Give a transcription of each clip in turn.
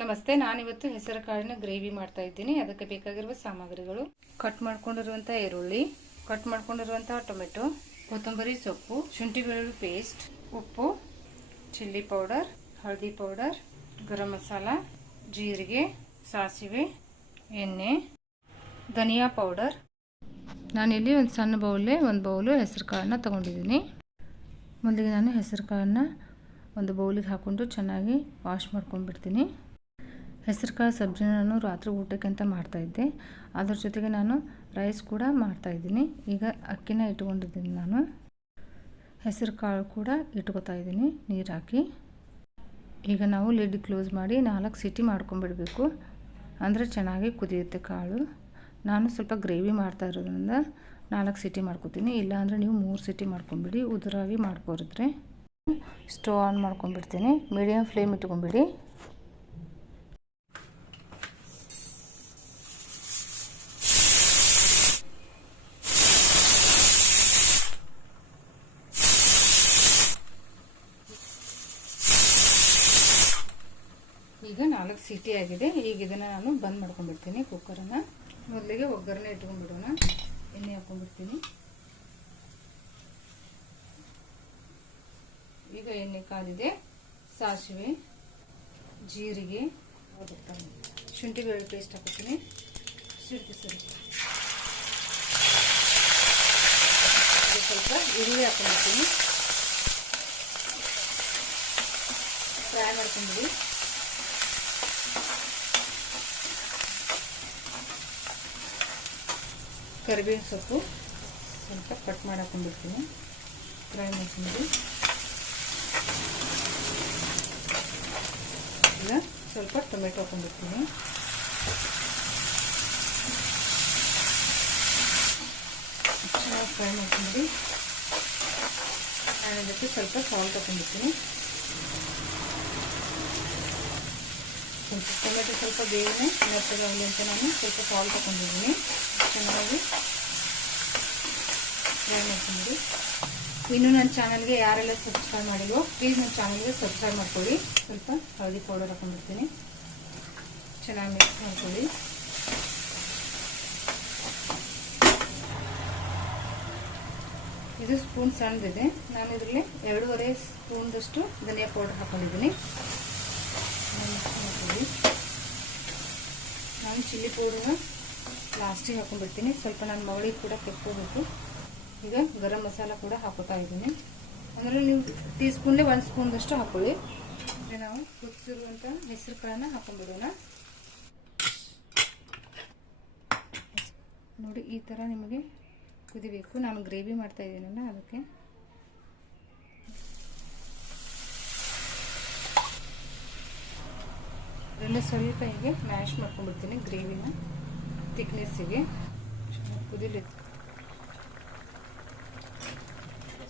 ನಮಸ್ತೆ, ನಾನಿವತ್ತು ಹೆಸರು ಕಾಳಿನ ಗ್ರೇವಿ ಮಾಡ್ತಾ ಇದ್ದೀನಿ. ಅದಕ್ಕೆ ಬೇಕಾಗಿರುವ ಸಾಮಗ್ರಿಗಳು. ಕಟ್ ಮಾಡ್ಕೊಂಡಿರುವಂಥ ಈರುಳ್ಳಿ, ಕಟ್ ಮಾಡ್ಕೊಂಡಿರುವಂಥ ಟೊಮೆಟೊ, ಕೊತ್ತಂಬರಿ ಸೊಪ್ಪು, ಶುಂಠಿ ಬೆಳ್ಳುಳ್ಳಿ ಪೇಸ್ಟ್, ಉಪ್ಪು, ಚಿಲ್ಲಿ ಪೌಡರ್, ಹಳದಿ ಪೌಡರ್, ಗರಂ ಮಸಾಲ, ಜೀರಿಗೆ, ಸಾಸಿವೆ, ಎಣ್ಣೆ, ಧನಿಯಾ ಪೌಡರ್. ನಾನಿಲ್ಲಿ ಒಂದು ಸಣ್ಣ ಬೌಲೇ ಒಂದು ಬೌಲು ಹೆಸರು ಕಾಳನ್ನ ತೊಗೊಂಡಿದ್ದೀನಿ. ಮೊದಲಿಗೆ ನಾನು ಹೆಸರು ಕಾಳನ್ನ ಒಂದು ಬೌಲಿಗೆ ಹಾಕ್ಕೊಂಡು ಚೆನ್ನಾಗಿ ವಾಶ್ ಮಾಡ್ಕೊಂಡ್ಬಿಡ್ತೀನಿ. ಹೆಸರು ಕಾಳು ಸಬ್ಜಿನ ನಾನು ರಾತ್ರಿ ಊಟಕ್ಕೆ ಅಂತ ಮಾಡ್ತಾಯಿದ್ದೆ ಅದ್ರ ಜೊತೆಗೆ ನಾನು ರೈಸ್ ಕೂಡ ಮಾಡ್ತಾಯಿದ್ದೀನಿ ಈಗ ಅಕ್ಕಿನ ಇಟ್ಕೊಂಡಿದ್ದೀನಿ ನಾನು. ಹೆಸರು ಕಾಳು ಕೂಡ ಇಟ್ಕೊತಾ ಇದ್ದೀನಿ ನೀರು ಹಾಕಿ. ಈಗ ನಾವು ಲಿಡ್ ಕ್ಲೋಸ್ ಮಾಡಿ ನಾಲ್ಕು ಸಿಟಿ ಮಾಡ್ಕೊಂಬಿಡಬೇಕು. ಅಂದರೆ ಚೆನ್ನಾಗಿ ಕುದಿಯುತ್ತೆ ಕಾಳು. ನಾನು ಸ್ವಲ್ಪ ಗ್ರೇವಿ ಮಾಡ್ತಾ ಇರೋದ್ರಿಂದ ನಾಲ್ಕು ಸಿಟಿ ಮಾಡ್ಕೊತೀನಿ. ಇಲ್ಲಾಂದರೆ ನೀವು ಮೂರು ಸಿಟಿ ಮಾಡ್ಕೊಂಬಿಡಿ. ಉದುರಾಗಿ ಮಾಡ್ಕೊರಿದ್ರೆ ಸ್ಟೋವ್ ಆನ್ ಮಾಡ್ಕೊಂಬಿಡ್ತೀನಿ ಮೀಡಿಯಮ್ ಫ್ಲೇಮ್ ಇಟ್ಕೊಂಬಿಡಿ. ಈಗ ನಾಲ್ಕು ಸೀಟಿ ಆಗಿದೆ. ಈಗ ಇದನ್ನು ನಾನು ಬಂದ್ ಮಾಡ್ಕೊಂಡ್ಬಿಡ್ತೀನಿ ಕುಕ್ಕರನ್ನು. ಮೊದಲಿಗೆ ಒಗ್ಗರಣೆ ಇಟ್ಕೊಂಡ್ಬಿಡೋಣ. ಎಣ್ಣೆ ಹಾಕೊಂಡ್ಬಿಡ್ತೀನಿ. ಈಗ ಎಣ್ಣೆ ಕಾದಿದೆ ಸಾಸಿವೆ, ಜೀರಿಗೆ ಶುಂಠಿ ಬೆಳ್ಳುಳ್ಳಿ ಪೇಸ್ಟ್ ಹಾಕೋತೀನಿ ಸಿಡ್ತಿ ಸರಿ ಸ್ವಲ್ಪ ಈರುಳ್ಳಿ ಹಾಕೊಂಡ್ಬಿಡ್ತೀನಿ. ಫ್ರೈ ಮಾಡ್ಕೊಂಡ್ಬಿಡಿ. ಕರಿಬೇವಿನ ಸೊಪ್ಪು ಸ್ವಲ್ಪ ಕಟ್ ಮಾಡಿ ಹಾಕೊಂಡ್ಬಿಡ್ತೀನಿ ಫ್ರೈ ಮಾಡ್ಕೊಂಡು ಈಗ ಸ್ವಲ್ಪ ಟೊಮೆಟೊ ಹಾಕೊಂಡ್ಬಿಡ್ತೀನಿ. ಚೆನ್ನಾಗಿ ಫ್ರೈ ಮಾಡ್ಕೊಂಡ್ಬಿಡಿ. ನಾನು ಇದಕ್ಕೆ ಸ್ವಲ್ಪ ಸಾಲ್ಟ್ ಹಾಕೊಂಡ್ಬಿಡ್ತೀನಿ. ಟೊಮೆಟೊ ಸ್ವಲ್ಪ ಬೇಗನೆ ಮೆತ್ತಗಾಗಲಿ ಅಂತ ನಾನು ಸ್ವಲ್ಪ ಸಾಲ್ಟ್ ಹಾಕೊಂಡಿದ್ದೀನಿ ಚೆನ್ನಾಗಿ ಫ್ರೈ ಮಾಡ್ಕೊಂಬಿಡಿ ಇನ್ನೂ ನನ್ನ ಚಾನಲ್ಗೆ ಯಾರೆಲ್ಲ ಸಬ್ಸ್ಕ್ರೈಬ್ ಮಾಡಿಲ್ವೋ ಪ್ಲೀಸ್ ನನ್ನ ಚಾನಲ್ಗೆ ಸಬ್ಸ್ಕ್ರೈಬ್ ಮಾಡ್ಕೊಳ್ಳಿ. ಸ್ವಲ್ಪ ಹಳದಿ ಪೌಡರ್ ಹಾಕೊಂಡಿರ್ತೀನಿ. ಚೆನ್ನಾಗಿ ಮಿಕ್ಸ್ ಮಾಡ್ಕೊಳ್ಳಿ. ಇದು ಸ್ಪೂನ್ ಸಣ್ಣದಿದೆ. ನಾನು ಇದರಲ್ಲಿ ಎರಡೂವರೆ ಸ್ಪೂನ್ದಷ್ಟು ಧನಿಯಾ ಪೌಡರ್ ಹಾಕೊಂಡಿದ್ದೀನಿ. ನಾನು ಚಿಲ್ಲಿ ಪೌಡರ್ನ ಲಾಸ್ಟಿಗೆ ಹಾಕೊಂಡ್ಬಿಡ್ತೀನಿ. ಸ್ವಲ್ಪ ನನ್ನ ಮಗಳಿಗೆ ಕೂಡ ಕೆತ್ಕೋಬೇಕು ಈಗ ಗರಂ ಮಸಾಲ ಕೂಡ ಹಾಕೋತಾ ಇದ್ದೀನಿ. ಅಂದರೆ ನೀವು ಟೀ ಸ್ಪೂನ್ಲೆ ಒಂದು ಸ್ಪೂನ್ದಷ್ಟು ಹಾಕೊಳ್ಳಿ. ನಾವು ಕುದಿಸಿರುವಂಥ ಹೆಸರು ಕಾಳನ್ನ ಹಾಕೊಂಡ್ಬಿಡೋಣ. ನೋಡಿ, ಈ ಥರ ನಿಮಗೆ ಕುದಿಬೇಕು. ನಾನು ಗ್ರೇವಿ ಮಾಡ್ತಾ ಇದ್ದೀನಲ್ಲ, ಅದಕ್ಕೆ. ಇದರಲ್ಲಿ ಸ್ವಲ್ಪ ಹೀಗೆ ಮ್ಯಾಶ್ ಮಾಡ್ಕೊಂಡ್ಬಿಡ್ತೀನಿ ಗ್ರೇವಿನ ತಿಕ್ನೆಸ್ಸಿಗೆ. ಕುದಿಲಿ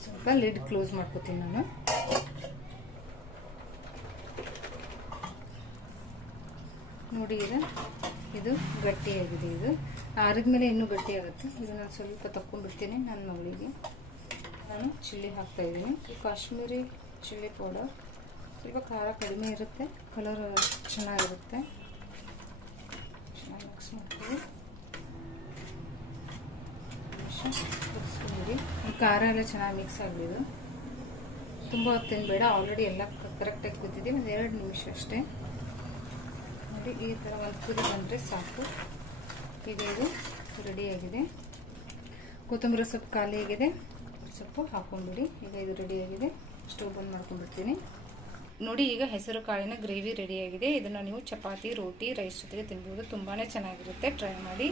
ಸ್ವಲ್ಪ ಲಿಡ್ ಕ್ಲೋಸ್ ಮಾಡ್ಕೋತೀನಿ ನಾನು. ನೋಡಿ ಈಗ ಇದು ಗಟ್ಟಿಯಾಗಿದೆ ಇದು. ಆರಿದ್ಮೇಲೆ ಇನ್ನೂ ಗಟ್ಟಿ ಆಗುತ್ತೆ ಇದು ನಾನು ಸ್ವಲ್ಪ ತಕ್ಕೊಂಡ್ಬಿಡ್ತೀನಿ ನನ್ನ ಮಗಳಿಗೆ. ನಾನು ಚಿಲ್ಲಿ ಹಾಕ್ತಾಯಿದ್ದೀನಿ ಕಾಶ್ಮೀರಿ ಚಿಲ್ಲಿ ಪೌಡರ್. ಸ್ವಲ್ಪ ಖಾರ ಕಡಿಮೆ ಇರುತ್ತೆ. ಕಲರ್ ಚೆನ್ನಾಗಿರುತ್ತೆ. ಚೆನ್ನಾಗಿ ಮಿಕ್ಸ್ ಮಾಡ್ತೀವಿ. ಖಾರ ಎಲ್ಲ ಚೆನ್ನಾಗಿ ಮಿಕ್ಸ್ ಆಗಿದೆ ತುಂಬ ಹೊತ್ತೇನು ಬೇಡ ಆಲ್ರೆಡಿ ಎಲ್ಲ ಕರೆಕ್ಟಾಗಿ ಕುದ್ದಿದೆ. ಒಂದು ಎರಡು ನಿಮಿಷ ಅಷ್ಟೇ. ನೋಡಿ, ಈ ಥರ ಒಂದು ಕುದಿ ಬಂದರೆ ಸಾಕು. ಈಗ ಇದು ರೆಡಿಯಾಗಿದೆ ಕೊತ್ತಂಬರಿ ಸೊಪ್ಪು ಖಾಲಿಯಾಗಿದೆ ಸೊಪ್ಪು ಹಾಕ್ಕೊಂಡ್ಬಿಡಿ ಈಗ ಇದು ರೆಡಿಯಾಗಿದೆ ಸ್ಟವ್ ಬಂದ್ ಮಾಡ್ಕೊಂಡ್ಬಿಡ್ತೀನಿ. ನೋಡಿ, ಈಗ ಹೆಸರು ಕಾಳಿನ ಗ್ರೇವಿ ರೆಡಿಯಾಗಿದೆ ಇದನ್ನು ನೀವು ಚಪಾತಿ, ರೋಟಿ ರೈಸ್ ಜೊತೆಗೆ ತಿನ್ಬೋದು. ತುಂಬಾ ಚೆನ್ನಾಗಿರುತ್ತೆ. ಟ್ರೈ ಮಾಡಿ.